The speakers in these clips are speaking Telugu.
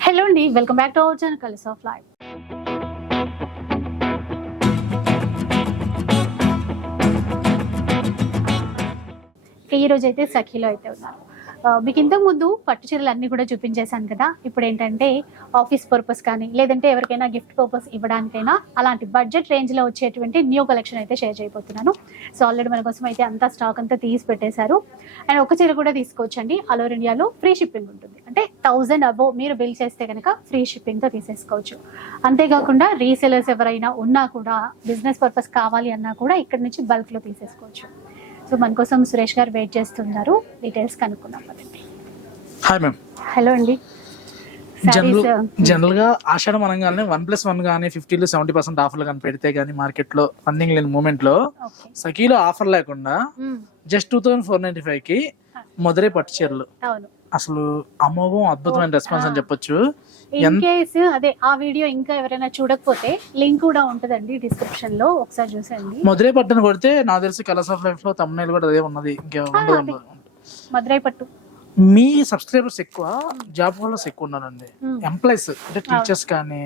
హలో అండి welcome back to our channel colours of life ఈ రోజు అయితే సఖీలో అయితే ఉన్నారు. మీకు ఇంతకు ముందు పట్టు చీరలు అన్ని కూడా చూపించేశాను కదా. ఇప్పుడు ఏంటంటే ఆఫీస్ పర్పస్ కానీ లేదంటే ఎవరికైనా గిఫ్ట్ పర్పస్ ఇవ్వడానికైనా అలాంటి బడ్జెట్ రేంజ్లో వచ్చేటువంటి న్యూ కలెక్షన్ అయితే షేర్ చేయబోతున్నాను. సో ఆల్రెడీ మన కోసం అయితే అంతా స్టాక్ అంతా తీసి పెట్టేశారు. అండ్ ఒక చీర కూడా తీసుకోవచ్చండి. ఆల్ ఓవర్ ఇండియాలో ఫ్రీ షిప్పింగ్ ఉంటుంది. అంటే థౌజండ్ అబోవ్ మీరు బిల్ చేస్తే కనుక ఫ్రీ షిప్పింగ్తో తీసేసుకోవచ్చు. అంతేకాకుండా రీసెలర్స్ ఎవరైనా ఉన్నా కూడా బిజినెస్ పర్పస్ కావాలి అన్నా కూడా ఇక్కడ నుంచి బల్క్లో తీసేసుకోవచ్చు. సో మన కోసం సురేష్ గారు వెయిట్ చేస్తున్నారు. డీటెయిల్స్ కనుక్కుందాం హాయ్ మ్యామ్ హలో అండి. జనరల్ జనరల్గా ఆషాఢం అనగానే వన్ ప్లస్ వన్ కానీ ఫిఫ్టీలో సెవెంటీ పర్సెంట్ ఆఫర్లు కానీ పెడితే కానీ మార్కెట్లో రన్నింగ్ లేని మూమెంట్లో సఖీలో ఆఫర్ లేకుండా just two thousand four ninety ఫైవ్కి మొదలై పట్టు చీరలు అసలు అమోఘం అద్భుతమైన రెస్పాన్స్ అని చెప్పొచ్చు. ఇన్ కేస్ అదే ఆ వీడియో ఇంకా ఎవరైనా చూడకపోతే లింక్ కూడా ఉంటుందండి డిస్క్రిప్షన్లో. ఒకసారి చూసండి మొదలై పట్టును కొడితే నాకు తెలిసి కలర్స్ ఆఫ్ లైఫ్లో తమ్ముళ్ళు కూడా అదే ఉన్నది. ఇంకా ఉండదు అదే. మదురై పట్టు. మీ సబ్స్క్రైబర్స్ ఎక్కువ జాబ్ హోల్డర్స్ ఎక్కువ ఉన్నారండి. Hmm. ఎంప్లాయీస్ అంటే టీచర్స్ కానీ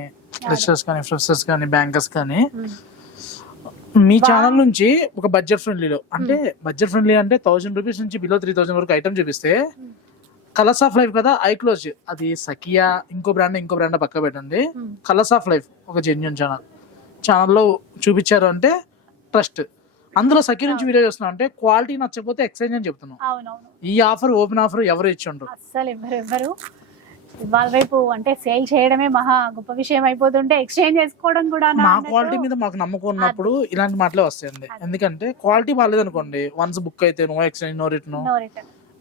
లెక్చరర్స్ కానీ ప్రొఫెసర్స్ కానీ బ్యాంకర్స్ కానీ Hmm. మీ ఛానల్ నుంచి ఒక బడ్జెట్ ఫ్రెండ్లీలో అంటే బడ్జెట్ ఫ్రెండ్లీ అంటే థౌసండ్ రూపీస్ నుంచి బిలో త్రీ థౌసండ్ వరకు ఐటమ్ చూపిస్తే కలర్స్ ఆఫ్ లైఫ్ కదా ఐ క్లోజ్ అది సకియా ఇంకో బ్రాండ్ ఇంకో బ్రాండ్ పక్క పెట్టండి. కలర్స్ ఆఫ్ లైఫ్ ఒక జెన్యున్ ఛానల్ ఛానల్లో చూపించారు అంటే ట్రస్ట్ అందులో సఖీ నుంచి వీడియో చేస్తున్నాం అంటే క్వాలిటీ నచ్చకపోతే ఎక్స్చేంజ్ అని చెప్తున్నాం. అవునవును. ఈ ఆఫర్ ఓపెన్ ఆఫర్ ఎవరు ఇచ్చి ఉండరు. అస్సలు ఎవరు ఎవరు ఇవాళ రేపు అంటే సేల్ చేయడమే మహా గొప్ప విషయం అయిపోతుంటే ఎక్స్చేంజ్ చేసుకోవడం కూడా మా. క్వాలిటీ మీద మాకు నమ్మకం ఉన్నప్పుడు ఇలాంటి మాటలే వస్తాయండి. ఎందుకంటే క్వాలిటీ బాగాలేదు అనుకోండి వన్స్ బుక్ అయితే నో ఎక్స్చేంజ్ నో రిటర్న్.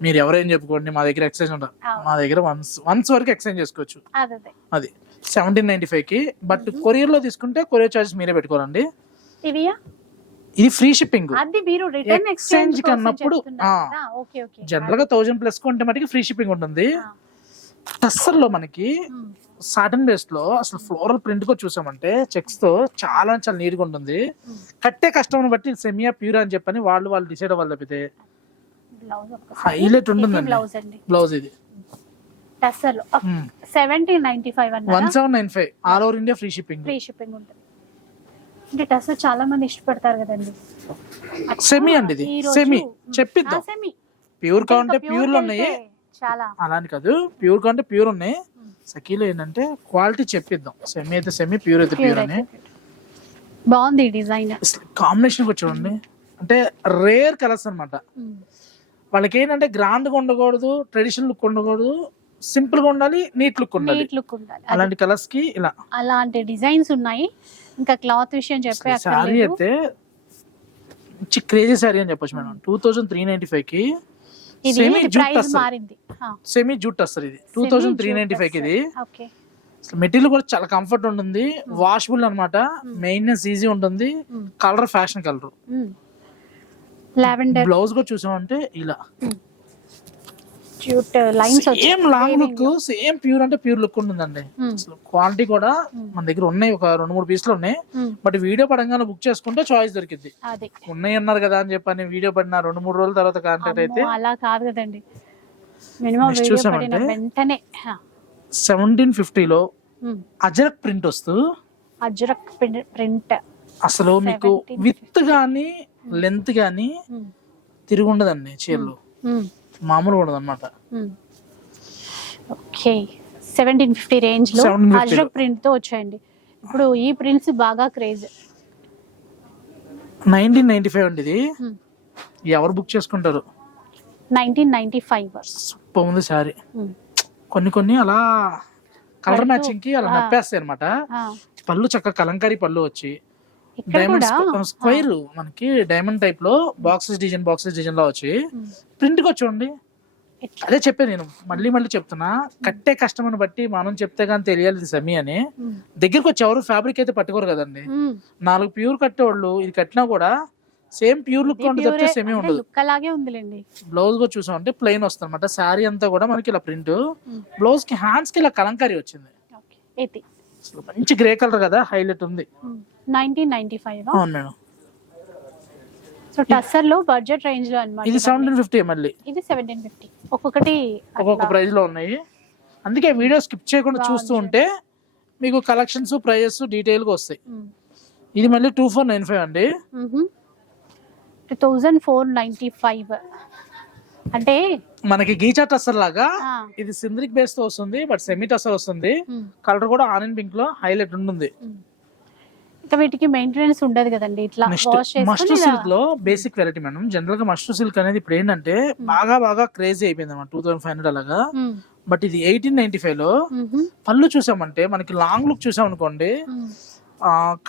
మీరు ఎవరేం చెప్పుకోండి మా దగ్గర ఎక్స్చేంజ్ ఉండదు. మా దగ్గర వన్స్ వన్స్ వరకు ఎక్స్చేంజ్ చేసుకోవచ్చు. అదే సెవెంటీన్ నైన్టీ ఫైవ్కి బట్ కొరియర్లో తీసుకుంటే కొరియర్ చార్జెస్ మీరే పెట్టుకోవాలండి. ఇది ఫ్రీ షిప్పింగ్ ఎక్స్చేంజ్ కన్నప్పుడు, జనరల్గా థౌజండ్ ప్లస్ కొంటే మటుకు ఫ్రీ షిప్పింగ్ ఉంటుంది. ఆ. టస్సర్లో మనకి సాటన్ బేస్లో అసలు ఫ్లోరల్ ప్రింట్ కూడా చూసామంటే చెక్స్తో చాలా చాలా నీట్గా ఉంటుంది. కట్టే కస్టమర్ బట్టి సెమియా ప్యూర్ అని చెప్పని వాళ్ళు వాళ్ళు డిసైడ్ అవ్వాలి తప్పితే. బ్లౌజ్ హైలైట్ ఉంటుందండి. బ్లౌజ్ అండి. బ్లౌజ్ ఇది. Tussar seventeen ninety five one seven nine five. All over India free shipping. Free shipping ఉంటుంది. అంటే టస్సర్ చాలా మంది ఇష్టపడతారు కదండి. సెమీ అండి ఇది. సెమీ చెప్పిద్దాం. సెమీ ప్యూర్ కావాలంటే ప్యూర్లో ఉన్నాయి. చాలా. అలాని కాదు. ప్యూర్ కావాలంటే ప్యూర్ ఉన్నాయి. సఖీలో ఏంటంటే క్వాలిటీ చెప్పిద్దాం. సెమీ అయితే సెమీ ప్యూర్ అయితే ప్యూర్ అని. బాగుంది డిజైన్. కాంబినేషన్ కూడా చూడండి అంటే రేర్ కలర్స్ అన్నమాట. వాళ్ళకి ఏంటంటే గ్రాండ్గా ఉండకూడదు ట్రెడిషనల్ లుక్ ఉండకూడదు సింపుల్గా ఉండాలి నీట్ లుక్ ఉండాలి. నీట్ లుక్ ఉండాలి. అలాంటి కలర్స్కి ఇలా. అలాంటి డిజైన్స్ ఉన్నాయి. ఇంకా క్లాత్ విషయం చెప్పే అక్కర్లేదు. అయితే మంచి క్రేజీ శారీ అని చెప్పొచ్చు madam. Two thousand three ninety ఫైవ్కి సెమీ జూట్ మారింది. సెమీ జూట్ వస్తుంది ఇది. టూ థౌసండ్ త్రీ నైన్టీ ఫైవ్కి ఇది. మెటీరియల్ కూడా చాలా కంఫర్ట్ ఉంటుంది. వాషబుల్ అన్నమాట. మెయింటెనెన్స్ ఈజీ ఉంటుంది. Colour fashion colour lavender. Blouse కూడా చూసామంటే ఇలా. Cute lines same long look same pure అంటే ప్యూర్ లుక్ ఉంటుందండి. క్వాలిటీ కూడా మన దగ్గర ఉన్నాయి ఒక రెండు మూడు పీసులు ఉన్నాయి. బట్ వీడియో పడంగానే బుక్ చేసుకుంటే చాయిస్ దొరికింది ఉన్నాయి అన్నారు కదా అని చెప్పని వీడియో పడిన రెండు మూడు రోజుల తర్వాత కాంటాక్ట్ అయితే అలా కాదు కదండి. మినిమం చూసామంటే? వెంటనే సెవెంటీన్ ఫిఫ్టీలో అజరక్ ప్రింట్ వస్తూ అజ్రక్ ప్రింట్. అసలు మీకు 1750. విత్ గానీ లెంత్ గానీ తిరిగి ఉండదండి చీరలు. మామూలుగా ఉండదు అనమాట ఓకే. సెవెంటీన్ ఫిఫ్టీ రేంజ్లో 1750 అజ్రక్ ప్రింట్తో వచ్చాయండి. ఇప్పుడు ఈ ప్రింట్స్ బాగా క్రేజ్ నైన్టీన్ నైన్టీ ఫైవ్ అండి ఇది. ఎవరు బుక్ చేసుకుంటారు? నైన్టీన్ నైన్టీ ఫైవ్ సూపర్ ఉంది శారీ కొన్ని కొన్ని అలా కలర్. మ్యాచింగ్కి అలా. నప్పేస్తాయి అనమాట పళ్ళు చక్క కలంకారీ పళ్ళు వచ్చి ఇక్కడ డైమండ్ స్క్వైర్ మనకి డైమండ్ టైప్లో బాక్సెస్ డిజైన్ బాక్సెస్ డిజైన్లో వచ్చి ప్రింట్ చూడండి. ఇట్లా. అదే చెప్పాను నేను. మళ్ళీ మళ్ళీ చెప్తున్నా. కట్టే కస్టమర్ బట్టి మనం చెప్తే కానీ తెలియాలి సెమీ అని. దగ్గరికి వచ్చి ఎవరు ఫ్యాబ్రిక్ అయితే పట్టుకోరు కదండి. నాలుగు ప్యూర్ కట్టేవాళ్ళు ఇది కట్టినా కూడా సేమ్ ప్యూర్ లుక్ ఉంటుంది తప్పితే సెమీ ఉండదు. లుక్ అలాగే ఉందిలేండి. బ్లౌజ్ కూడా చూసాం అంటే ప్లెయిన్ వస్తుంది అనమాట శారీ అంతా కూడా మనకి ఇలా ప్రింట్. బ్లౌజ్కి హ్యాండ్స్కి ఇలా కలంకారీ వచ్చింది. మంచి గ్రే కలర్ కదా హైలైట్ ఉంది. నైన్టీన్ నైన్టీ ఫైవ్ అవును మేడం. సో టస్సర్లో బడ్జెట్ రేంజ్లో అన్నమాట ఇది. సెవెంటీన్ ఫిఫ్టీ మళ్ళీ. ఇది సెవెంటీన్ ఫిఫ్టీ ఒక్కొక్కటి ఒక్కొక్క అట్లా. ప్రైస్లో ఉన్నాయి. అందుకే వీడియో స్కిప్ చేయకుండా చూస్తూ ఉంటే మీకు కలెక్షన్స్ ప్రైజెస్ డీటెయిల్గా వస్తాయి. ఉమ్. ఇది మళ్ళీ టూ ఫోర్ నైన్ ఫైవ్ అండి. టూ థౌజండ్ ఫోర్ ఫైవ్ అంటే మనకి గీచా టస్సర్ లాగా ఇది సింద్రిక్ బేస్తో వస్తుంది బట్ సెమీ టస్సర్ వస్తుంది. కలర్ కూడా ఆరెంజ్ పింక్లో హైలైట్ ఉంటుంది. ఇంకా వీటికి మెయింటెనెన్స్ ఉండదు కదండి. ఇట్లా మస్టర్ సిల్క్లో బేసిక్ వెరైటీ మేడం. జనరల్గా మస్టర్ సిల్క్ అనేది ఇప్పుడు ఏంటంటే బాగా బాగా క్రేజీ అయిపోయింది అన్నమాట. టూ థౌసండ్ ఫైవ్ హండ్రెడ్ అలాగా. బట్ ఇది ఎయిటీన్ నైన్టీ ఫైవ్లో ఉమ్హు, పళ్ళు చూసామంటే మనకి లాంగ్ లుక్ చూసాం అనుకోండి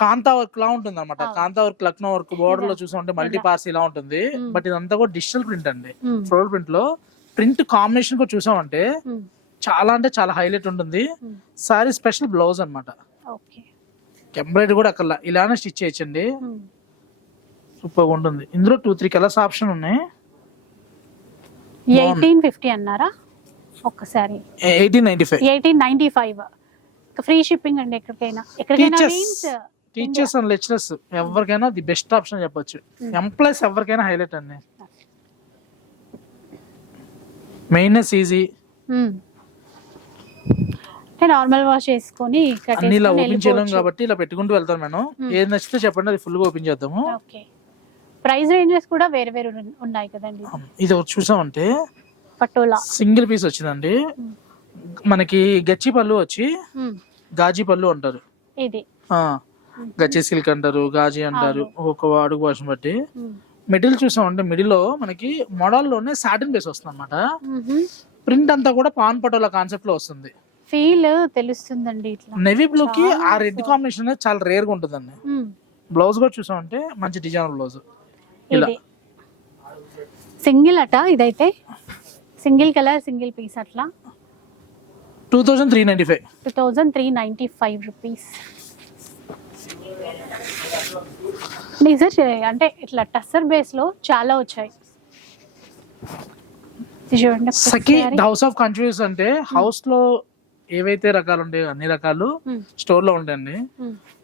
కాంతా వర్క్ లా ఉంటుంది అనమాట. కాంతా వర్క్ లక్నో వర్క్ బోర్డర్లో. చూసామంటే మల్టీ. పార్స్ ఇలా ఉంటుంది. బట్ ఇదంతా కూడా డిజిటల్ ప్రింట్ అండి. ఫ్లోర్ ప్రింట్లో ప్రింట్ కాంబినేషన్ కూడా చూసామంటే చాలా అంటే చాలా హైలైట్ ఉంటుంది. సారీ స్పెషల్ బ్లౌజ్ అన్నమాట. ఓకే ఎంబ్రాయిడరీ కూడా అక్కడ ఇలానే స్టిచ్ చేయొచ్చండి ఉమ్. సూపర్ ఉంటుంది. ఇందులో టూ త్రీ కలర్స్ ఆప్షన్ ఉన్నాయి. ఎయిటీన్ ఫిఫ్టీ అన్నారా? ఒక్కసారి. Eighteen ninety five. Eighteen ninety five. Free shipping అండి ఎక్కడికైనా. ఎక్కడికైనా. మీన్స్ టీచర్స్ అండ్ లెక్చరర్స్ ఎవరికైనా ది బెస్ట్ ఆప్షన్ చెప్పొచ్చు. Hmm. ఎంప్లాయీస్ ఎవరికైనా హైలైట్ అండి. మెయిన్నెస్ ఈజీ అంటే నార్మల్ వాష్ చేసుకొని అన్ని ఇలా ఓపెన్ చేయలేం వెళ్ళిపోవచ్చు. కాబట్టి ఇలా పెట్టుకుంటూ వెళ్తాను నేను Hmm. ఏది నచ్చితే చెప్పండి అది ఫుల్గా ఓపెన్ చేద్దాము. ఓకే. ప్రైస్ రేంజెస్ కూడా వేరే వేరే ఉన్- ఉన్నాయి కదండి. ఇది ఒకటి చూసామంటే పటోలా. సింగిల్ పీస్ వచ్చిందండి. మనకి గచ్చి పళ్ళు వచ్చి గాజీ పళ్ళు అంటారు. ఇది. ఆ, గచ్చి సిల్క్ అంటారు గాజీ అంటారు ఒక్కొక్క అడుగు భాషను బట్టి. మిడిల్ చూసామంటే మిడిల్లో మనకి మోడల్లోనే సాటిన్ బేస్ వస్తుంది అనమాట. ప్రింట్ అంతా కూడా పాన్ పటోలా కాన్సెప్ట్లో వస్తుంది. ఫీల్ తెలుస్తుందండి ఇట్లా. నెవీ బ్లూ కి ఆ రెడ్ కాంబినేషన్ అనేది చాలా రేర్గా ఉంటుందండి. బ్లౌజ్ కూడా చూసామంటే మంచి డిజైన్ బ్లౌజ్ ఇలా. ఇది సింగిల్ అట ఇదైతే? సింగిల్ కలర్ సింగిల్ పీస్ అట్లా? Two thousand three ninety five two thousand three ninety five rupees Nijjar అంటే ఇట్లా టస్సర్ బేస్లో చాలా వచ్చాయి. ఇది చూడండి హౌస్ ఆఫ్ కన్ఫ్యూజ్ అంటే హౌస్లో ఏవైతే రకాలు ఉంటాయో అన్ని రకాలు స్టోర్లో ఉంటాయండి.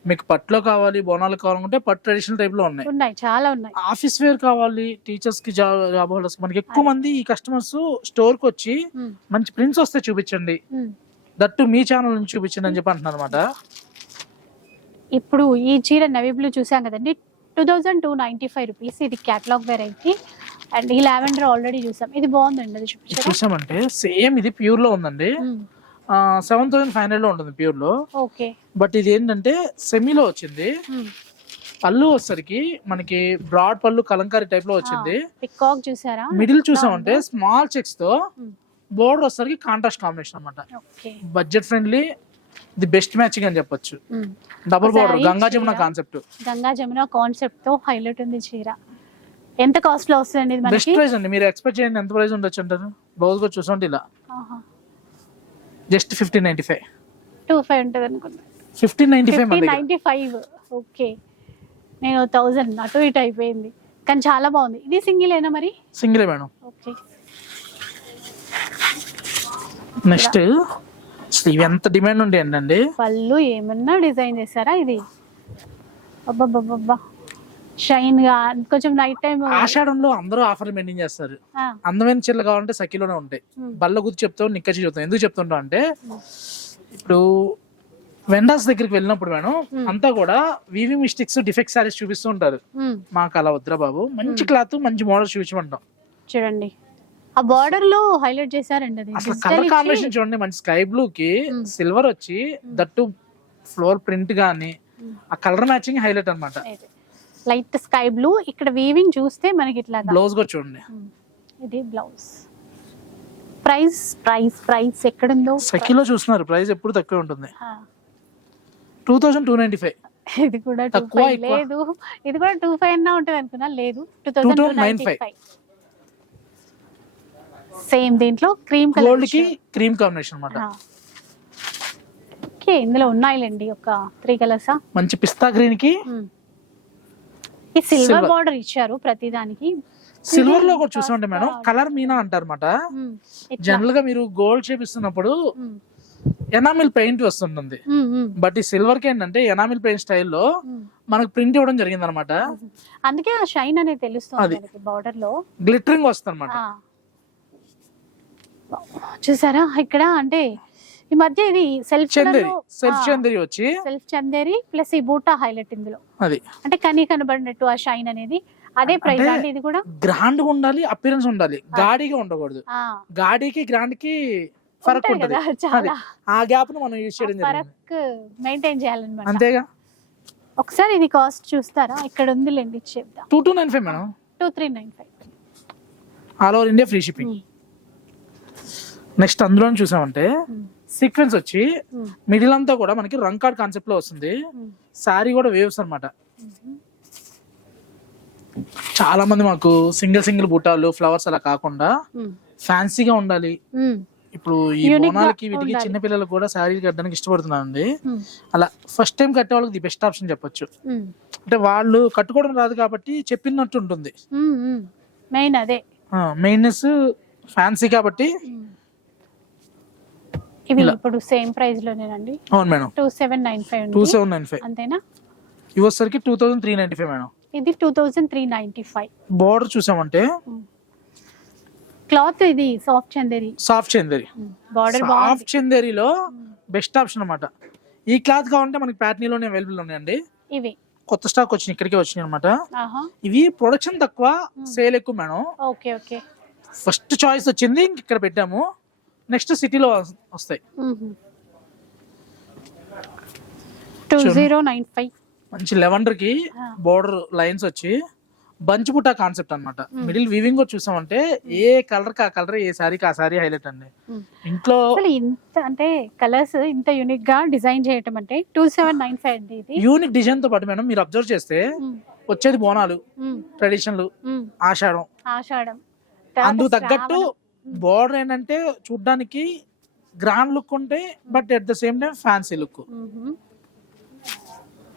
మీకు పట్టులో కావాలి బోనాలు కావాలనుకుంటే పట్టు ట్రెడిషనల్ టైప్లో ఉన్నాయి. ఉన్నాయి చాలా ఉన్నాయి. ఆఫీస్ వేర్ కావాలి టీచర్స్కి జాబ్ జాబ్ హోల్డర్స్ మనకి ఎక్కువ మంది ఈ కస్టమర్స్ స్టోర్కి వచ్చి మంచి ప్రింట్స్ వస్తే చూపించండి. దట్టు మీ ఛానల్ నుంచి చూపించండి అని చెప్పి అంటున్నారు అనమాట ఇప్పుడు ఈ చీర నవీ బ్లూ చూసాం కదండి two thousand two ninety five rupees ఇది క్యాటలాగ్ వెరైటీ అండ్ ఈ లావెండర్ ఆల్రెడీ చూసాం. ఇది బాగుందండి అది చూపించారా? చూసామంటే సేమ్ ఇది ప్యూర్లో ఉందండి. సెవెన్ థౌసండ్ ఫైవ్ హండ్రెడ్లో ఉంటుంది ప్యూర్లో. ఓకే బట్ ఇది ఏంటంటే సెమీలో వచ్చింది. ఉమ్. పళ్ళు వచ్చేసరికి మనకి బ్రాడ్ పళ్ళు కలంకారీ టైప్లో వచ్చింది. పికాక్ చూసారా? మిడిల్ చూసామంటే స్మాల్ చెక్స్తో. బోర్డర్ వచ్చేసరికి కాంట్రాస్ట్ కాంబినేషన్ అన్నమాట. Okay budget friendly the best matching అని చెప్పొచ్చు. Double border Ganga Jamuna. Concept Ganga Jamuna కాన్సెప్ట్తో హైలైట్ ఉంది చీర. ఎంత కాస్ట్లో వస్తుందండి ఇది బెస్ట్ ప్రైస్ అండి. మీరు ఎక్స్పెక్ట్ చేయండి ఎంత ప్రైస్ ఉండొచ్చు అంటారు బ్లౌజ్ కూడా చూసండి ఇలా. Just fifteen ninety five two five ఉంటుంది అనుకున్నా fifteen ninety five fifteen ninety five okay. నేను థౌజండ్ అటు ఇటు అయిపోయింది. కానీ చాలా బాగుంది. ఇది సింగిల్ అయినా మరి? సింగిలే మేడం. ఓకే. నెక్స్ట్ ఇవి ఎంత డిమాండ్ ఉండే అండి పళ్ళు ఏమన్నా డిజైన్ చేశారా ఇది? అబ్బబ్బబ్బబ్బా. షైన్గా కొంచెం నైట్ టైం ఆషాఢంలో అందరూ ఆఫర్లు మెయింటైన్ చేస్తారు. అందమైన చీరలు కావాలంటే సఖీలోనే ఉంటాయి. బల్ల గుర్తు చెప్తాం నిక్కచి చెప్తాం ఎందుకు చెప్తుంటాం అంటే ఇప్పుడు వెండర్స్ దగ్గరికి వెళ్ళినప్పుడు మేడం Hmm. అంతా కూడా వివి మిస్టేక్స్ డిఫెక్ట్ సారీస్ చూపిస్తూ ఉంటారు. మాకు అలా వద్దురా బాబు. మంచి క్లాత్ మంచి మోడల్ చూపించమంటాం. చూడండి. ఆ బార్డర్లో హైలైట్ చేశారండి అది. అసలు కలర్ కాంబినేషన్ చూడండి మంచి స్కై బ్లూ కి Hmm. సిల్వర్ వచ్చి దట్టు ఫ్లోర్ ప్రింట్ గాని Hmm. ఆ కలర్ మ్యాచింగ్ హైలైట్ అన్నమాట. ఇది. Light sky blue. ఇక్కడ వీవింగ్ చూస్తే మనకి ఇట్లాగా. బ్లౌజ్ కూడా చూడండి. ఇది బ్లౌజ్ ప్రైస్ ప్రైస్ ప్రైస్ ఎక్కడుందో? సఖీలో చూస్తున్నారు. ప్రైస్ ఎప్పుడు తక్కువ ఉంటుంది. Two thousand two ninety five ఇది కూడా టూ ఫైవ్? లేదు. ఇది కూడా టూ ఫైవ్ అన్నా ఉంటుంది అనుకున్నా. లేదు. Two thousand two ninety 2295. Five same దీంట్లో క్రీమ్ గోల్డ్ కలర్కి క్రీమ్ కాంబినేషన్ అన్నమాట. ఓకే ఇందులో ఉన్నాయిలేండి. ఒక త్రీ కలర్సా మంచి పిస్తా గ్రీన్కి ఈ సిల్వర్. బార్డర్ ఇచ్చారు ప్రతి దానికి సిల్వర్లో కూడా చూసామంటే మేడం. కలర్ మీనా అంటారన్నమాట. జనరల్గా మీరు గోల్డ్ చేపిస్తున్నప్పుడు ఎనామిల్ పెయింట్ వస్తుంటుంది. ఉమ్, ఉమ్, బట్ ఈ సిల్వర్కి ఏంటంటే ఎనామిల్ పెయింట్ స్టైల్లో. మనకు ప్రింట్ ఇవ్వడం జరిగింది అనమాట అందుకే ఆ షైన్ అనేది తెలుస్తుంది బార్డర్లో. గ్లిటరింగ్ వస్తుంది అనమాట. చూసారా? ఇక్కడ అంటే ఈ మధ్య ఇది సెల్ఫ్ చందేరి సెల్ఫ్ చందేరి వచ్చి సెల్ఫ్ చందేరి ప్లస్ ఈ బూటా హైలైట్ ఇందులో. అది. అంటే కనీ కనబడినట్టు ఆ షైన్ అనేది. అదే ప్రైస్ అంటే- ఇది కూడా? గ్రాండ్గా ఉండాలి అపిరెన్స్ ఉండాలి. గాడిగా ఉండకూడదు. గాడికి గ్రాండ్కి ఫరక్ ఉంటది. ఆ గ్యాప్ను మనం యూజ్ చేయడం ఫరక్ మెయింటైన్ చేయాలన్నమాట. అంతేగా? ఒకసారి ఇది కాస్ట్ చూస్తారా? ఇక్కడ ఉందిలేండి ఇది చెప్దాం two two nine five madam two three nine five all over India free shipping next అందులో చూసామంటే సీక్వెన్స్ వచ్చి మిడిల్ అంతా కూడా మనకి రంగ్ కార్డ్ కాన్సెప్ట్లో వస్తుంది. శారీ కూడా వేవ్స్ అన్నమాట. చాలా మంది మాకు సింగిల్ సింగిల్ బుట్టాలు ఫ్లవర్స్ అలా కాకుండా ఫ్యాన్సీగా ఉండాలి. ఇప్పుడు ఈ బోనాలకి వీటికి. చిన్న పిల్లలు కూడా శారీ కట్టడానికి ఇష్టపడుతున్నారండి అలా ఫస్ట్ టైం కట్టే వాళ్ళకి ది బెస్ట్ ఆప్షన్ చెప్పొచ్చు. అంటే వాళ్ళు కట్టుకోవడం రాదు కాబట్టి చెప్పినట్టు ఉంటుంది. మెయిన్ అదే. మెయిన్నెస్ ఫ్యాన్సీ కాబట్టి ఇవి. ఇప్పుడు సేమ్ ప్రైస్ లోనేనండి. అవును madam. Two seven nine five two seven nine five అంతేనా? ఇవి వచ్చేసరికి two thousand three ninety five madam. ఇది two thousand three ninety five border చూసామంటే క్లాత్ ఇది soft Chanderi soft Chanderi border soft చందేరిలో best option అన్నమాట. ఈ క్లాత్ కావాలంటే మనకి ప్యాట్నీలోనే అవైలబుల్ ఉన్నాయండి. ఇవి. కొత్త స్టాక్ వచ్చినాయి ఇక్కడికే వచ్చినాయి అనమాట ఇవి ప్రొడక్షన్ తక్కువ సేల్ ఎక్కువ madam. Okay okay. First choice వచ్చింది ఇంక ఇక్కడ పెట్టాము. నెక్స్ట్ సిటీలో వస్తాయి. టూ. జీరో నైన్ ఫైవ్ మంచి లెవెండర్కి. బోర్డర్ లైన్స్ వచ్చి బంచ్ బుట్టా కాన్సెప్ట్ అన్నమాట. మిడిల్ వీవింగ్ చూసామంటే ఏ కలర్కి ఆ కలర్ ఏ సారీకి ఆ సారీ హైలైట్ అండి. ఇంట్లో ఇంత అంటే కలర్స్ ఇంత యూనిక్గా డిజైన్ చేయటం అంటే టూ సెవెన్ నైన్ ఫైవ్ అండి ఇది. యూనిక్ డిజైన్తో పాటు మేడం మీరు అబ్జర్వ్ చేస్తే వచ్చేది బోనాలు ట్రెడిషనల్. ఆషాఢం. ఆషాఢం. అందుకు తగ్గట్టు. బోర్డర్ ఏంటంటే చూడ్డానికి గ్రాండ్ లుక్ ఉంటాయి but at the same time fancy look.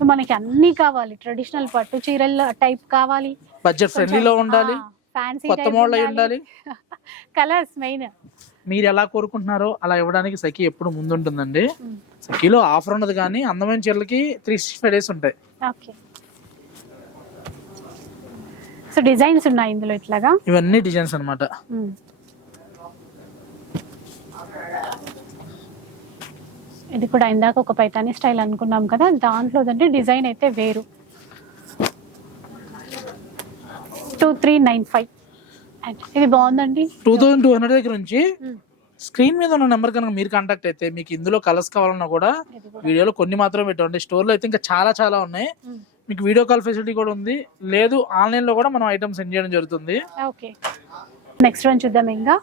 మనకి అన్ని కావాలి. ట్రెడిషనల్ పట్టు చీరల టైప్ కావాలి. బడ్జెట్ ఫ్రెండ్లీలో ఉండాలి. ఫ్యాన్సీ కొత్త మోడల్ అయి ఉండాలి. కలర్స్ మెయిన్ మీరు ఎలా కోరుకుంటున్నారో అలా ఇవ్వడానికి సఖీ ఎప్పుడు ముందుంటుందండి. సఖీలో ఆఫర్ ఉండదు కానీ అందమైన చీరలకి త్రీ సిక్స్టీ ఫైవ్ డేస్ ఉంటాయి. ఓకే సో డిజైన్స్ ఉన్నాయి ఇందులో ఇట్లాగా? ఇవన్నీ డిజైన్స్ అన్నమాట. ఇది కూడా ఇందాక ఒక పైతాని స్టైల్ అనుకున్నాం కదా దాంట్లో అంటే డిజైన్ అయితే వేరు. Two three nine five. ఇది బాగుందండి. టూ థౌజండ్ టూ హండ్రెడ్ దగ్గర నుంచి మ్మ్. స్క్రీన్ మీద ఉన్న నెంబర్ కనుక మీరు కాంటాక్ట్ అయితే మీకు ఇందులో కలర్స్ కావాలన్నా కూడా. వీడియోలో కొన్ని మాత్రమే పెట్టండి. స్టోర్లో అయితే ఇంకా చాలా చాలా ఉన్నాయి. మ్మ్. మీకు వీడియో కాల్ ఫెసిలిటీ కూడా ఉంది. లేదు ఆన్లైన్లో కూడా మనం ఐటమ్ సెండ్ చేయడం జరుగుతుంది. ఓకే నెక్స్ట్ వన్ చూద్దాం ఇంకా.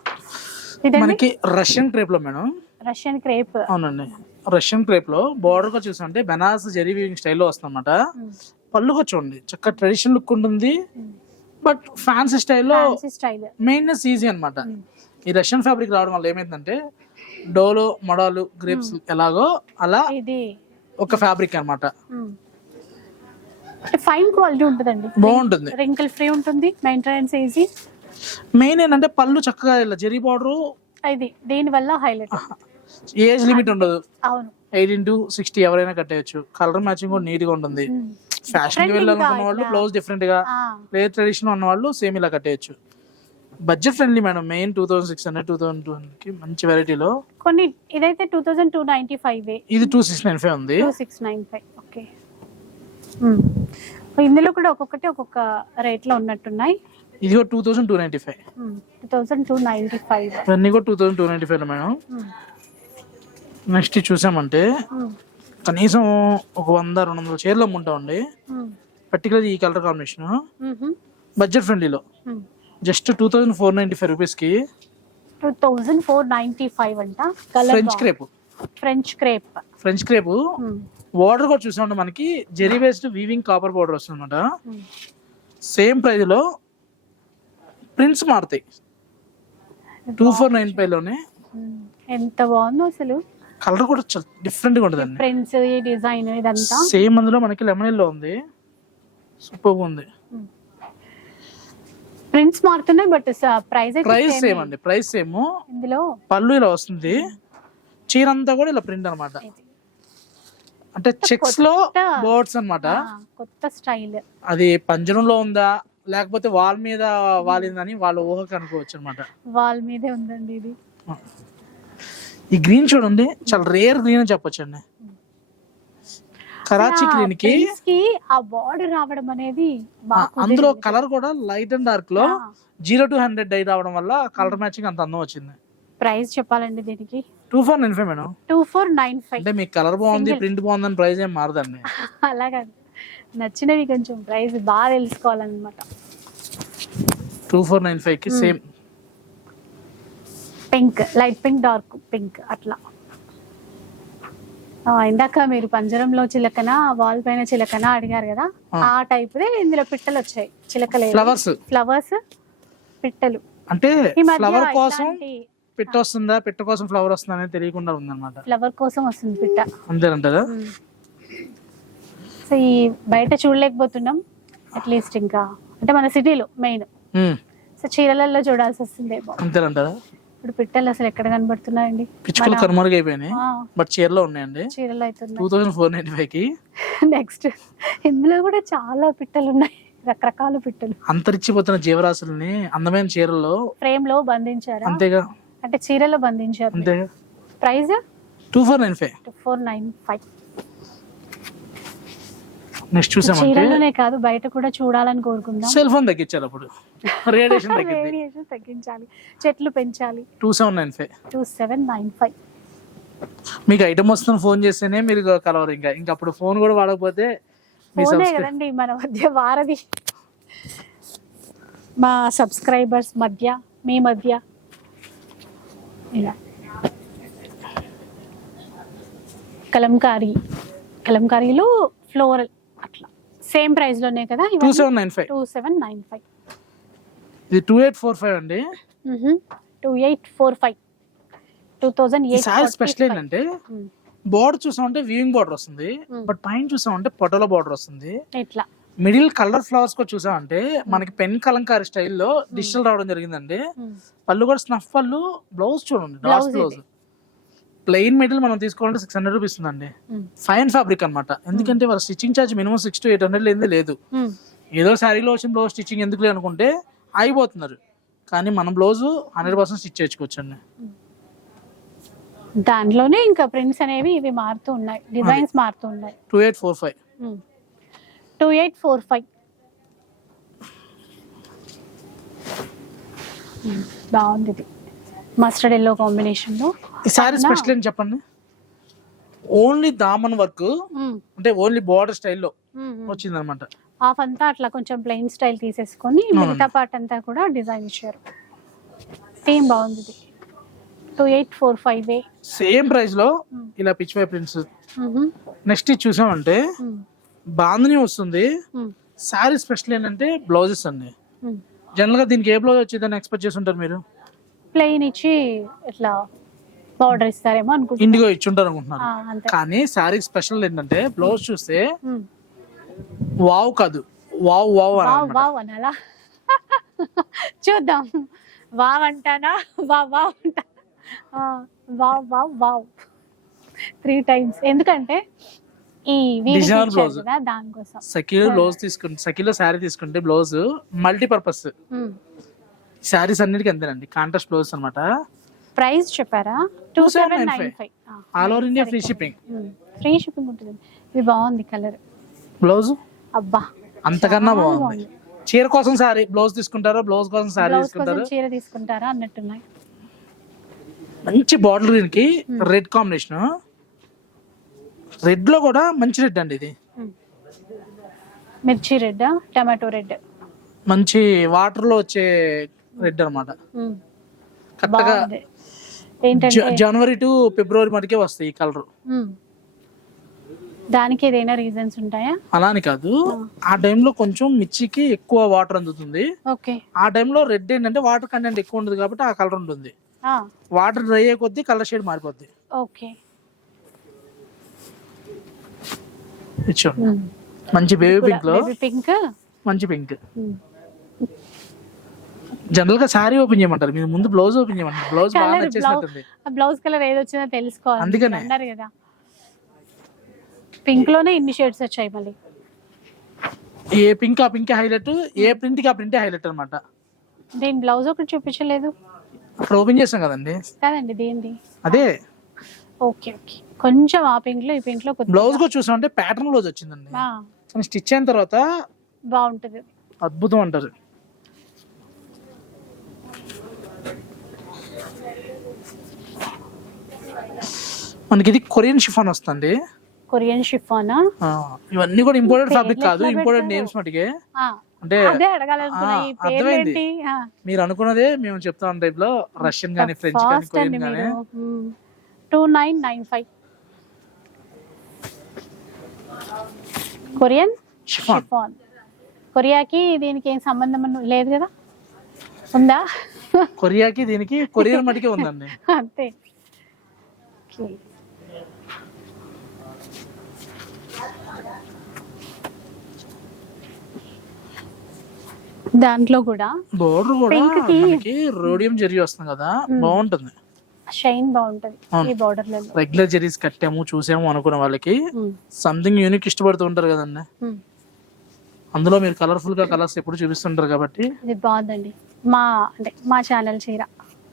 మనకి రష్యన్ క్రేప్లో మేడం. రష్యన్ క్రేప్ అవునండి. రష్యన్ క్రేప్లో బార్డర్గా చూసామంటే బెనారస్ జరీ వీవింగ్ స్టైల్లో వస్తుందన్నమాట. పళ్ళుగా చూడండి. చక్కగా ట్రెడిషనల్ లుక్ ఉంటుంది. బట్ ఫ్యాన్సీ స్టైల్లో స్టైల్ మెయిన్నెస్ ఈజీ అన్నమాట. ఈ రష్యన్ ఫ్యాబ్రిక్ రావడం వల్ల ఏమైందంటే డోలో మొడాలు గ్రేప్స్ ఎలాగో అలా ఒక ఫ్యాబ్రిక్ అన్నమాట. ఫైన్ క్వాలిటీ ఉంటుందండి. బాగుంటుంది. రింకిల్ ఫ్రీ ఉంటుంది. మెయింటెనెన్స్ ఈజీ మెయిన్ ఏంటంటే పళ్ళు చక్కగా ఇలా జరీ బార్డర్ ఇది. దీని వల్ల హైలైట్ ఏజ్ లిమిట్ ఉండదు. అవును. ఎయిటీన్ టు సిక్స్టీ ఎవరైనా కట్టేయచ్చు. కలర్ మ్యాచింగ్ కూడా నీట్గా ఉంటుంది ఫ్యాషన్కి వెళ్ళాలనుకున్న వాళ్ళు. బ్లౌజ్ డిఫరెంట్గా. లేదు ట్రెడిషన్ ఉన్న వాళ్ళు సేమ్ ఇలా కట్టేయచ్చు. Budget friendly madam main two thousand six hundred two thousand two కి మంచి వెరైటీలో కొన్ని ఇదైతే two thousand two ninety five ఇది టూ సిక్స్ నైన్ ఫైవ్ ఉంది. Two six nine five okay. ఇందులో కూడా ఒక్కొక్కటి ఒక్కొక్క రేట్లో ఉన్నట్టున్నాయి. ఇది కూడా two thousand two ninety five two thousand two ninety five ఇవన్నీ కూడా two thousand two ninety five madam. Next చూసామంటే కనీసం ఒక వంద రెండు వందల చీరలు అమ్ముంటామండి. పర్టికులర్ ఈ colour combination. Budget ఫ్రెండ్లీలో just two thousand four ninety five రూపీస్కి two thousand four ninety five అంట. French crepe French crepe French crepe border కూడా చూసామంటే మనకి zari based weaving copper border వస్తుంది అనమాట సేమ్ ప్రైస్లో ప్రింట్స్ మారుతాయి. టూ ఫోర్ నైన్ ఫైవ్లోనే. ఎంత బాగుందో అసలు. కలర్ కూడా డిఫరెంట్గా ఉంటుందండి. ప్రింట్స్ ఈ డిజైన్ ఇదంతా? సేమ్ అందులో మనకి లెమన్లో ఉంది. సూపర్ ఉంది. ప్రింట్స్ మారుతున్నాయి బట్ ప్రైస్ ప్రైస్ సేమ్. అండి. ప్రైస్ సేమ్ ఇందులో? పళ్ళు ఇలా వస్తుంది. చీర అంతా కూడా ఇలా ప్రింట్ అన్నమాట. ఇది. అంటే చెక్స్లో బోర్డ్స్ అన్నమాట. ఆ, కొత్త స్టైల్. అది పంజరంలో ఉందా? లేకపోతే వాల్ మీద వాలిందని వాళ్ళ ఊహకు అనుకోవచ్చు అనమాట వాల్ మీదే ఉందండి ఇది. ఈ గ్రీన్ చూడండి చాలా రేర్ గ్రీన్ అని చెప్పొచ్చు అండి కరాచీ గ్రీన్కి ఆ బార్డర్ రావడం అనేది అందులో. కలర్ కూడా లైట్ అండ్ డార్క్లో. జీరో టు హండ్రెడ్ డై రావడం వల్ల కలర్ మ్యాచింగ్ అంత అందం వచ్చింది. ప్రైస్ చెప్పాలండి దీనికి. Two four nine five madam. Two four nine five అంటే మీకు కలర్ బాగుంది. ప్రింట్ బాగుందని ప్రైస్ ఏం మారదండి. అలాగా నచ్చినవి కొంచెం ప్రైస్ బాగా తెలుసుకోవాలన్నమాట. టూ ఫోర్ నైన్ ఫైవ్కి Hmm. Same pink light pink dark pink అట్లా. ఆ, ఇందాక మీరు పంజరంలో చిలకన వాల్ పైన చిలకన అడిగారు కదా ఆ. టైప్ ఇందులో పిట్టలు వచ్చాయి. చిలకలే ఫ్లవర్స్. ఫ్లవర్స్ పిట్టలు. అంటే ఫ్లవర్ కోసం పిట్ట వస్తుందా? పిట్ట కోసం ఫ్లవర్ వస్తుందా అనేది తెలియకుండా ఉందన్నమాట. ఫ్లవర్ కోసం వస్తుంది పిట్ట. అంతేనంటారా? సో ఈ బయట చూడలేకపోతున్నాం అట్లీస్ట్ ఇంకా. అంటే మన సిటీలో మెయిన్. సో చీరలలో చూడాల్సి వస్తుందేమో. అంతేనంటారా? ఇప్పుడు పిట్టలు అసలు ఎక్కడ కనబడుతున్నాయండి? పిచ్చుకలు కనుమరుగైపోయినాయి ఆ, బట్ చీరలో ఉన్నాయండి. చీరలు టూ అవుతున్నాయి థౌసండ్ ఫోర్ నైన్టీ ఫైవ్కి. నెక్స్ట్ ఇందులో కూడా చాలా పిట్టలు ఉన్నాయి. రకరకాల పిట్టలు. అంతరించిపోతున్న జీవరాశుల్ని అందమైన చీరల్లో ఫ్రేమ్లో బంధించారా? అంతేగా. అంటే చీరలో బంధించారు. అంతేగా. Price two four nine five four nine five next చూసామంటే చీరలోనే కాదు బయట కూడా చూడాలని కోరుకుందాం. సెల్ ఫోన్ తగ్గించారు అప్పుడు. రేడియేషన్ తగ్గింది. రేడియేషన్ తగ్గించాలి. చెట్లు పెంచాలి. Two seven nine five. Two seven nine five. మీకు ఐటమ్ వస్తుంది ఫోన్ చేస్తేనే మీరు కలవరు ఇంకా. ఇంకా అప్పుడు ఫోన్ కూడా వాడకపోతే మీ ఫోనే కదండి మన మధ్య వారధి. మా సబ్స్క్రైబర్స్ మధ్య మీ మధ్య. ఇలా. కలంకారీ. కలంకారీలో ఫ్లోరల్. అట్లా. సేమ్ ప్రైస్లోనే కదా two seven nine five two seven nine five ఇది టూ ఎయిట్ ఫోర్ ఫైవ్ అండి? Two eight four five two thousand eight sari special ఏంటంటే. బార్డర్ చూసామంటే వ్యూయింగ్ బార్డర్ వస్తుంది. బట్ పైన చూసామంటే పొటలో బార్డర్ వస్తుంది. ఇట్లా. మిడిల్ కలర్ ఫ్లవర్స్ కూడా చూసామంటే మనకి పెన్ కలంకారీ స్టైల్లో డిజిటల్ రావడం జరిగిందండి. పళ్ళు కూడా స్నఫ్ పళ్ళు బ్లౌజ్ చూడండి డాట్స్ బ్లౌజ్. ప్లెయిన్ మిడిల్ మనం తీసుకోవాలంటే సిక్స్ హండ్రెడ్ రూపీస్ ఉందండి. ఫైన్ ఫ్యాబ్రిక్ అన్నమాట. ఎందుకంటే వాళ్ళ stitching charge minimum six to eight hundred లేదు. Hmm. ఏదో శారీలో వచ్చిన బ్లౌజ్ స్టిచ్చింగ్ ఎందుకులే అనుకుంటే అయిపోతున్నారు కానీ మన బ్లౌజ్ హండ్రెడ్ పర్సెంట్ స్టిచ్ చేసుకోవచ్చు అండి దాంట్లోనే ఇంకా ప్రింట్స్ అనేవి ఇవి మారుతూ ఉన్నాయి. డిజైన్స్ మారుతూ ఉన్నాయి. Two eight four five two eight four five బాగుంది ఇది. మస్టర్డ్ ఎల్లో కాంబినేషన్లో ఈ శారీ స్పెషల్ ఏంటి చెప్పండి? ఓన్లీ దామన్ వర్క్ అంటే ఓన్లీ బార్డర్ స్టైల్లో వచ్చింది అనమాట హాఫ్ అంతా అట్లా కొంచెం ప్లెయిన్ స్టైల్ తీసేసుకొని. మిగతా పార్ట్ అంతా కూడా డిజైన్ ఇచ్చారు సేమ్ బాగుంది ఇది. టూ ఎయిట్ ఫోర్ ఫైవ్ ఏ సేమ్ ప్రైస్లో ఇలా పిచ్ పై ప్రింట్స్ నెక్స్ట్ ఇది చూసామంటే బాందని వస్తుంది. శారీ స్పెషల్ ఏంటంటే బ్లౌజెస్ అండి జనరల్గా దీనికి ఏ బ్లౌజ్ వచ్చిందని ఎక్స్పెక్ట్ చేసి ఉంటారు మీరు? ప్లెయిన్ ఇచ్చి ఇట్లా బార్డర్ ఇస్తారేమో అనుకుంటున్నా. ఇండిగో ఇచ్చి ఉంటారు అనుకుంటున్నారు ఆ, అంతే. కానీ శారీ స్పెషల్ ఏంటంటే బ్లౌజ్ చూస్తే ఉమ్. వావ్ కాదు. వావ్ వావ్ అని వావ్ అన్నమాట. వావ్ అనాలా? చూద్దాం. వావ్ అంటానా? వావ్ వావ్ అంటా ఆ, wow wow wow. Three times ఎందుకంటే ఈ వీడియో Designer ఇచ్చారు blouse. కదా దానికోసం. సఖీలో బ్లౌజ్ తీసుకుంటే సఖీలో శారీ తీసుకుంటే బ్లౌజ్ మల్టీపర్పస్. ఉమ్. శారీస్ అన్నిటికీ అంతేనండి. కాంట్రాస్ట్ బ్లౌజ్ అన్నమాట. ప్రైస్ చెప్పారా? Two seven nine five all over India free shipping free shipping ఉంటుంది ఇది బాగుంది కలర్. బ్లౌజ్? అబ్బా అంతకన్నా బాగుంది. చీర కోసం శారీ బ్లౌజ్ తీసుకుంటారు? బ్లౌజ్ కోసం కోసం తీసుకుంటారు? చీర తీసుకుంటారా అన్నట్టున్నాయి. మంచి బార్డర్ గ్రీన్కి రెడ్ కాంబినేషన్ రెడ్లో కూడా మంచి రెడ్ అండి ఇది. ఉమ్. మిర్చి రెడ్ టమాటో రెడ్ మంచి వాటర్లో వచ్చే రెడ్ అనమాట. కరెక్ట్గా జనవరి టు ఫిబ్రవరి మటుకే వస్తాయి ఈ కలర్. దానికి ఏదైనా రీజన్స్ ఉంటాయా? అలా అని కాదు. ఆ. టైంలో కొంచెం మిర్చికి ఎక్కువ వాటర్ అందుతుంది. ఓకే. ఆ టైంలో రెడ్ ఏంటంటే వాటర్ కంటెంట్ ఎక్కువ ఉంటుంది కాబట్టి ఆ కలర్ ఉంటుంది. వాటర్ డ్రై అయ్యే కొద్దీ కలర్ షేడ్ మారిపోద్ది. ఓకే. మంచి బేబీ పింక్లో బేబీ పింక్ మంచి పింక్ జనరల్గా శారీ ఓపెన్ చేయమంటారు. మీరు ముందు బ్లౌజ్ ఓపెన్ చేయమంటారు. బ్లౌజ్ బాగా నచ్చేసినట్టుంది. బ్లౌజ్ కలర్ ఏది వచ్చిందో తెలుసుకోవాలి. అందుకనే. అన్నారు కదా. పింక్లోనే ఇన్ని షేడ్స్ వచ్చాయి మళ్ళీ. ఏ పింక్ ఆ పింక్ హైలైట్ ఏ ప్రింట్కి ఆ ప్రింటే హైలైట్ అనమాట దీని బ్లౌజ్ ఒకటి చూపించలేదు. అక్కడ ఓపెన్ చేసాం కదండి. కాదండి దేనిది. అదే. Okay okay. కొంచెం ఆ పింక్లో ఈ పింక్లో కొద్దిగా- బ్లౌజ్ కూడా చూసామంటే ప్యాటర్న్ బ్లౌజ్ వచ్చిందండి. ఆ, కానీ స్టిచ్ అయిన తర్వాత బాగుంటది. అద్భుతం అంటారు. మనకి ఇది కొరియన్ షిఫాన్ వస్తుంది. కొరియన్ షిఫానా? ఇవన్నీ కూడా ఇంపోర్టెడ్ పేర్లు ఫ్యాబ్రిక్ కాదు ఇంపోర్టెడ్ పెడతారు? నేమ్స్ మటుకే. అంటే అర్థమైంది. మీరు అనుకున్నదే మేము చెప్తాం టైప్లో రష్యన్ గానీ ఫ్రెంచ్ ఫాస్ట్ కొరియన్ గానీ. Two nine nine five Korean? Chiffon. కొరియాకి దీనికి ఏం సంబంధం లేదు కదా? ఉందా? కొరియాకి దీనికి కొరియన్ మటుకే ఉందండి. అంతే. దాంట్లో కూడా. బోర్డర్ కూడా Pink కి- మనకి రోడియం జెరీ వస్తుంది కదా బాగుంటుంది. షైన్ బాగుంటది రెగ్యులర్ జెరీస్ కట్టాము చూసాము అనుకున్న వాళ్ళకి సంథింగ్ యూనిక్ ఇష్టపడుతూ ఉంటారు కదండి. అందులో మీరు కలర్ఫుల్గా కలర్స్ ఎప్పుడు చూపిస్తుంటారు కాబట్టి ఇది బాగుందండి. మా అంటే మా ఛానల్ చీర.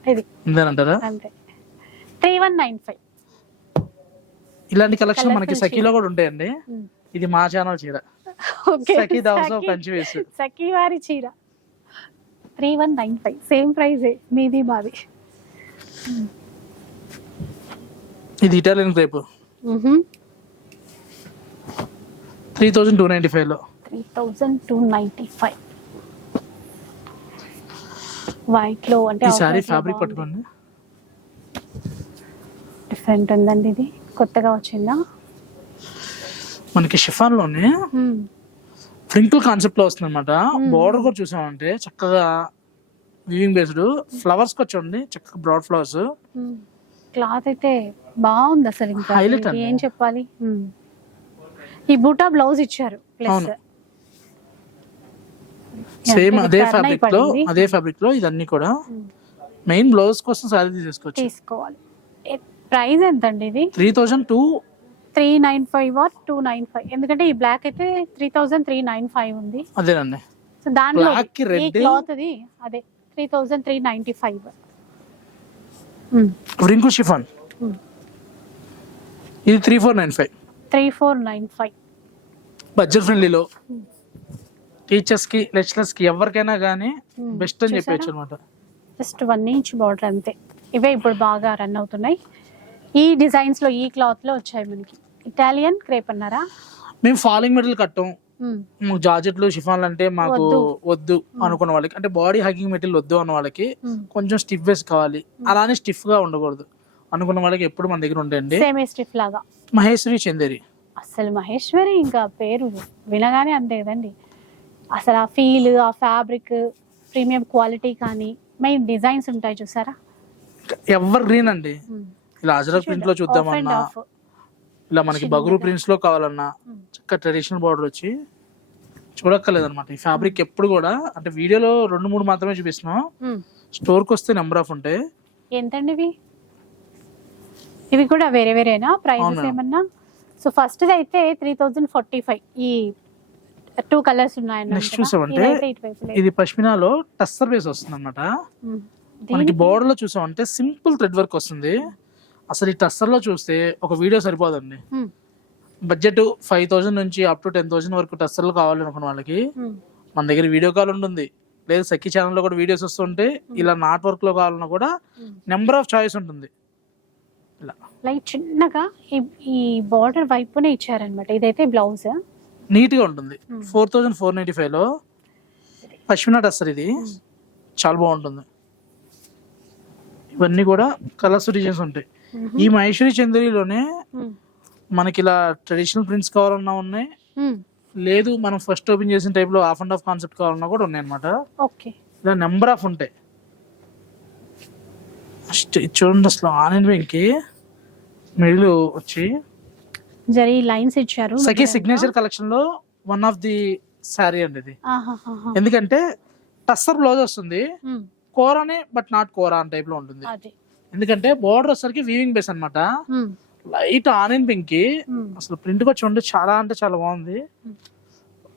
ఇది. ఇందేనంటారా అంతే. Three one nine five. ఇలాంటి కలెక్షన్ Colourful మనకి సఖీలో కూడా ఉంటాయండి. ఇది మా ఛానల్ చీర. సఖీ వేసు. సఖీ వారి చీర. Three one nine five same price మీది మాది. ఇది Italian crepe three thousand two ninety ఫైవ్లో. Three thousand two ninety five వైట్లో అంటే సారీ ఫ్యాబ్రిక్ పట్టుకోండి. డిఫరెంట్ ఉందండి ఇది. కొత్తగా వచ్చిందా? మనకి షిఫాన్లోనే ఫ్రింకిల్ కాన్సెప్ట్లో వస్తుంది అనమాట బోర్డర్ కూడా చూసామంటే చక్కగా వీవింగ్ బేస్డ్. ఫ్లవర్స్ కూడా చూడండి చక్కగా బ్రాడ్ ఫ్లవర్స్. క్లాత్ అయితే బాగుంది అసలు ఇంకా. అండి. ఏం చెప్పాలి. ఈ బూటా బ్లౌజ్ ఇచ్చారు ప్లస్. సేమ్ అదే ఫ్యాబ్రిక్లో. అదే ఫ్యాబ్రిక్లో ఇదన్నీ కూడా. మెయిన్ బ్లౌజ్ కోసం సారీ తీసుకోవచ్చు తీసుకోవాలి. ప్రైస్ ఎంత అండి ఇది? Three thousand two three nine five or two nine five. ఎందుకంటే ఈ బ్లాక్ అయితే three thousand three nine five ఉంది. అదేనండి. సో దాంట్లో Black కి ఈ red. క్లాత్ అది అదే three thousand three ninety five. Wrinkle chiffon ఇది three four nine five. Three four nine five. Budget ఫ్రెండ్లీలో టీచర్స్కి లెక్చరర్స్కి ఎవరికైనా కానీ Hmm. బెస్ట్ అని చెప్పచ్చు అనమాట జస్ట్ వన్ ఇంచ్ బార్డర్ అంతే. ఇవే ఇప్పుడు బాగా రన్ అవుతున్నాయి. ఈ డిజైన్స్లో ఈ క్లాత్లో వచ్చాయి మనకి. ఇటాలియన్ క్రేప్ అన్నారా? మేము ఫాలింగ్ మెటల్ కట్టాం. మ్మ్. మాకు జార్జెట్లు షిఫాన్లు అంటే మాకు వద్దు. వద్దు అనుకున్న వాళ్ళకి. అంటే బాడీ హగ్గింగ్ మెటీరియల్ వద్దు అన్న వాళ్ళకి మ్మ్. కొంచెం స్టిఫ్ వేస్ కావాలి. అలానే స్టిఫ్గా ఉండకూడదు. అనుకున్న వాళ్ళకి ఎప్పుడు మన దగ్గర సేమ్ స్టిఫ్ లాగా. మహేశ్వరి చందేరి. అసలు మహేశ్వరి ఇంకా పేరు వినగానే అంతే కదండి. అసలు ఆ ఫీల్ ఆ ఫ్యాబ్రిక్ ప్రీమియం క్వాలిటీ కానీ మెయిన్ డిజైన్స్ ఉంటాయి చూసారా? ఎవర్ గ్రీన్ అండి ఇలా అజరక్ ప్రింట్లో చూద్దామన్నా ఇలా మనకి బగురు ప్రింట్స్లో కావాలన్నా చక్క ట్రెడిషనల్ బార్డర్ వచ్చి చూడక్కర్లేదు అనమాట ఈ ఫ్యాబ్రిక్ ఎప్పుడు కూడా అంటే వీడియోలో రెండు మూడు మాత్రమే చూపిస్తున్నాం. స్టోర్కి వస్తే నెంబర్ ఆఫ్ ఉంటాయి ఎంతండి ఇవి? ఇవి కూడా వేరే వేరేనా? అవునా. ఏమన్నా? సో ఫస్ట్ అయితే త్రీ థౌజండ్ ఫార్టీ ఫైవ్ ఈ టూ కలర్స్ ఉన్నాయన్న Next చూసామంటే. ఇది పష్మినాలో టస్సర్ బేస్ వస్తుంది అనమాట. మనకి బోర్డర్లో చూసామంటే సింపుల్ థ్రెడ్ వర్క్ వస్తుంది. అసలు ఈ టస్సర్లో చూస్తే ఒక వీడియో సరిపోదండి. బడ్జెట్ ఫైవ్ థౌసండ్ నుంచి అప్ టు టెన్ థౌసండ్ వరకు టస్సర్లు కావాలి అనుకున్న వాళ్ళకి. మన దగ్గర వీడియో కాల్ ఉంటుంది. లేదు సఖి ఛానల్లో కూడా వీడియోస్ వస్తుంటే ఇలా నాట్ వర్క్లో కావాలన్నా కూడా. నెంబర్ ఆఫ్ చాయిస్ ఉంటుంది. ఇలా. లైక్ చిన్నగా ఈ బార్డర్ వైపునే ఇచ్చారనమాట. ఇదైతే బ్లౌజ్. నీట్గా ఉంటుంది. ఫోర్ థౌజండ్ ఫోర్ నైన్టీ ఫైవ్లో పశ్మినా టస్సర్ ఇది. చాలా బాగుంటుంది. ఇవన్నీ కూడా కలర్స్ డిజైన్స్ ఉంటాయి. ఈ మహేశ్వరి చంద్రిలోనే మనకి ఇలా ట్రెడిషనల్ ప్రింట్స్ కావాలన్నా ఉన్నాయి. లేదు మనం ఫస్ట్ ఓపెన్ చేసిన టైప్లో హాఫ్ అండ్ హాఫ్ కాన్సెప్ట్ కావాలన్నా కూడా ఉన్నాయి అనమాట ఇలా నెంబర్ ఆఫ్ ఉంటాయి. ఫస్ట్ చూడండి అసలు ఆన్లైన్ బ్యాంక్కి మిడిల్ వచ్చి. జరీ లైన్స్ ఇచ్చారు. సఖీ సిగ్నేచర్ కలెక్షన్లో వన్ ఆఫ్ ది శారీ అండి ఇది. ఎందుకంటే టస్సర్ బ్లౌజ్ వస్తుంది. కోరానే బట్ నాట్ కోరా అని టైప్లో ఉంటుంది. అదే. ఎందుకంటే బోర్డర్ వచ్చేసరికి వీవింగ్ బేస్ అన్నమాట. మ్మ్. లైట్ ఆనియన్ పింక్కి మ్మ్. అసలు ప్రింట్ కూడా చూడండి చాలా అంటే చాలా బాగుంది.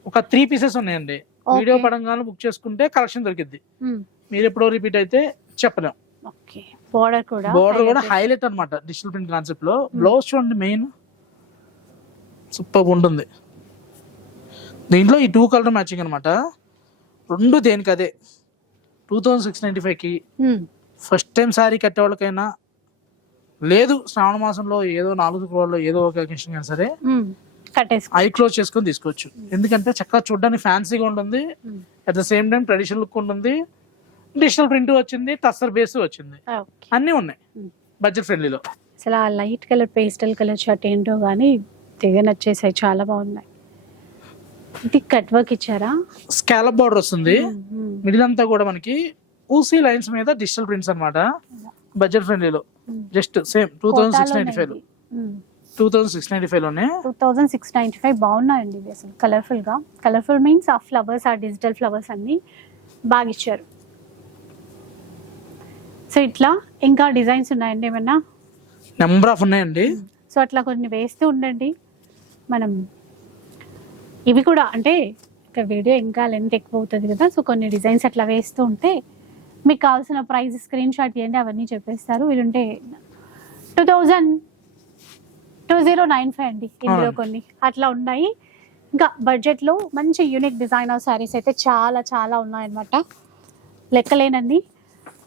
ఒక త్రీ పీసెస్ ఉన్నాయండి. వీడియో పడంగానే బుక్ చేసుకుంటే కలెక్షన్ దొరికిద్ది. మ్మ్. మీరు ఎప్పుడో రిపీట్ అయితే చెప్పలేం. బోర్డర్ కూడా బోర్డర్ కూడా హైలైట్ అన్నమాట డిజిటల్ ప్రింట్ కాన్సెప్ట్లో. బ్లౌజ్ చూడండి మెయిన్ సూపర్ ఉంటుంది. దీంట్లో ఈ టూ కలర్ మ్యాచింగ్ అన్నమాట. రెండు దేనికి అదే టూ థౌజండ్ సిక్స్ నైంటీ ఫైవ్కి ఫస్ట్ టైం శారీ కట్టే వాళ్ళకైనా లేదు శ్రావణ మాసంలో ఏదో నాలుగు శుక్రవారాల్లో ఏదో ఒక occasion అయినా సరే ఉమ్, కట్టేసుకో. ఐ క్లోజ్ చేసుకొని తీసుకోవచ్చు. ఎందుకంటే చక్కగా చూడడానికి ఫ్యాన్సీగా ఉంటుంది. At the same time traditional look ఉంటుంది. డిజిటల్ ప్రింట్ వచ్చింది టస్సర్ బేస్ వచ్చింది. ఓకే అన్నీ ఉన్నాయి. బడ్జెట్ ఫ్రెండ్లీలో అసలు ఆ light colour pastel colour shirt ఏంటో కానీ తెగ నచ్చేసాయి చాలా బాగున్నాయి. ఇది కట్ వర్క్ ఇచ్చారా? స్కాలప్ బార్డర్ వస్తుంది. మిడిల్ అంతా కూడా మనకి ఊసీ లైన్స్ మీద డిజిటల్ ప్రింట్స్ అన్నమాట. Budget ఫ్రెండ్లీలో. Just same two thousand six ninety five. Two thousand six ninety ఫైవ్లోనే? Two thousand six ninety five బాగున్నాయండి ఇవి అసలు. కలర్ఫుల్గా. కలర్ఫుల్ మీన్స్ ఆ ఫ్లవర్స్ ఆ డిజిటల్ ఫ్లవర్స్ అన్నీ బాగా ఇచ్చారు. సో ఇట్లా ఇంకా డిజైన్స్ ఉన్నాయండి ఏమన్నా? నెంబర్ ఆఫ్ ఉన్నాయండి. సో అట్లా కొన్ని వేస్తూ ఉండండి. మనం ఇవి కూడా అంటే ఇక వీడియో ఇంకా లెంత్ ఎక్కువ అవుతుంది కదా సో కొన్ని డిజైన్స్ అట్లా వేస్తూ ఉంటే మీకు కావాల్సిన ప్రైస్ స్క్రీన్ షాట్ చేయండి అవన్నీ చెప్పేస్తారు. వీలుంటే two thousand two zero nine five అండి ఇందులో. కొన్ని. అట్లా ఉన్నాయి. ఇంకా బడ్జెట్లో మంచి యూనిక్ డిజైనర్ శారీస్ అయితే చాలా చాలా ఉన్నాయన్నమాట. లెక్కలేనండి.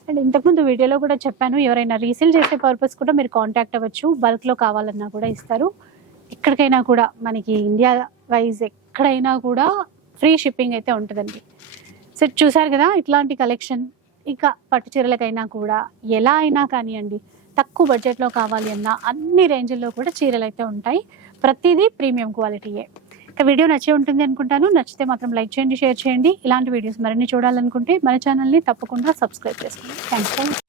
అండ్ ఇంతకుముందు వీడియోలో కూడా చెప్పాను ఎవరైనా రీసేల్ చేసే పర్పస్ కూడా మీరు కాంటాక్ట్ అవ్వచ్చు. బల్క్లో కావాలన్నా కూడా ఇస్తారు. ఎక్కడికైనా కూడా మనకి ఇండియా వైజ్ ఎక్కడైనా కూడా ఫ్రీ షిప్పింగ్ అయితే ఉంటుందండి. సో చూసారు కదా ఇట్లాంటి కలెక్షన్ ఇక పట్టు చీరలకైనా కూడా ఎలా అయినా కానివ్వండి తక్కువ బడ్జెట్లో కావాలి అన్నా అన్ని రేంజ్ల్లో కూడా చీరలు అయితే ఉంటాయి. ప్రతిదీ ప్రీమియం క్వాలిటీయే. ఇక వీడియో నచ్చే ఉంటుంది అనుకుంటాను. నచ్చితే మాత్రం లైక్ చేయండి షేర్ చేయండి. ఇలాంటి వీడియోస్ మరిన్ని చూడాలనుకుంటే మన ఛానల్ని తప్పకుండా సబ్స్క్రైబ్ చేసుకోండి. థ్యాంక్స్